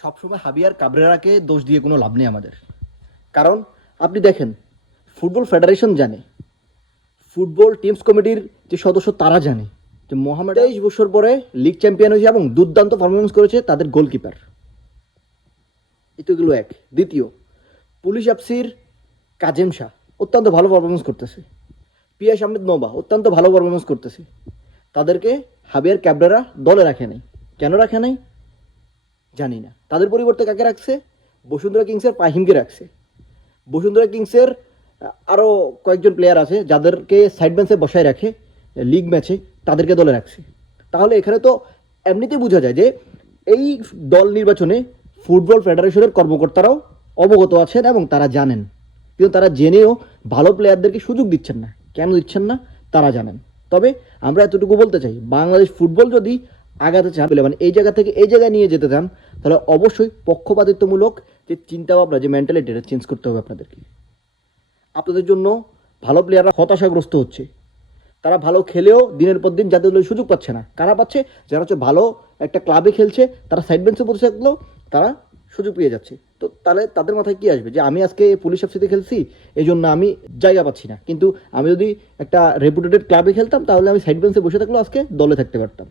সবসময় হাবিয়ার কাবরেরাকে দোষ দিয়ে কোনো লাভ নেই আমাদের। কারণ আপনি দেখেন, ফুটবল ফেডারেশন জানে, ফুটবল টিমস কমিটির যে সদস্য তারা জানে যে মোহামেড 23 বছর পরে লিগ চ্যাম্পিয়ন হয়েছে এবং দুর্দান্ত পারফরমেন্স করেছে তাদের গোলকিপার। এতগুলো এক। দ্বিতীয়, পুলিশ এফসির কাজেম শাহ অত্যন্ত ভালো পারফরমেন্স করতেছে, পিয়াস আহমেদ নোবা অত্যন্ত ভালো পারফরমেন্স করতেছে। তাদেরকে হাবিয়ার ক্যাবরেরা দলে রাখে নাই। কেন রাখে নাই জানি না। তাদের পরিবর্তে কাকে রাখছে? বসুন্ধরা কিংসের পাহিমকে রাখছে। বসুন্ধরা কিংসের আরও কয়েকজন প্লেয়ার আছে যাদেরকে সাইড বেঞ্চে বসায় রাখে লিগ ম্যাচে, তাদেরকে দলে রাখছে। তাহলে এখানে তো এমনিতেই বোঝা যায় যে এই দল নির্বাচনে ফুটবল ফেডারেশনের কর্মকর্তারাও অবগত আছেন এবং তারা জানেন, কিন্তু তারা জেনেও ভালো প্লেয়ারদেরকে সুযোগ দিচ্ছেন না। কেন দিচ্ছেন না তারা জানেন। তবে আমরা এতটুকু বলতে চাই, বাংলাদেশ ফুটবল যদি আগাতে চান, মানে এই জায়গা থেকে এই জায়গায় নিয়ে যেতে চান, তাহলে অবশ্যই পক্ষপাতিত্বমূলক যে চিন্তাভাবনা, যে মেন্টালিটি, এটা চেঞ্জ করতে হবে আপনাদেরকে। আপনাদের জন্য ভালো প্লেয়াররা হতাশাগ্রস্ত হচ্ছে। তারা ভালো খেলেও দিনের পর দিন যাদের সুযোগ পাচ্ছে না। কারা পাচ্ছে? যারা হচ্ছে ভালো একটা ক্লাবে খেলছে, তারা সাইড বেঞ্চে বসে থাকলেও তারা সুযোগ পেয়ে যাচ্ছে। তো তাহলে তাদের মাথায় কি আসবে যে আমি আজকে পুলিশ এফসিতে খেলছি, এই জন্য আমি জায়গা পাচ্ছি না, কিন্তু আমি যদি একটা রেপুটেটেড ক্লাবে খেলতাম তাহলে আমি সাইড বেঞ্চে বসে থাকলেও আজকে দলে থাকতে পারতাম।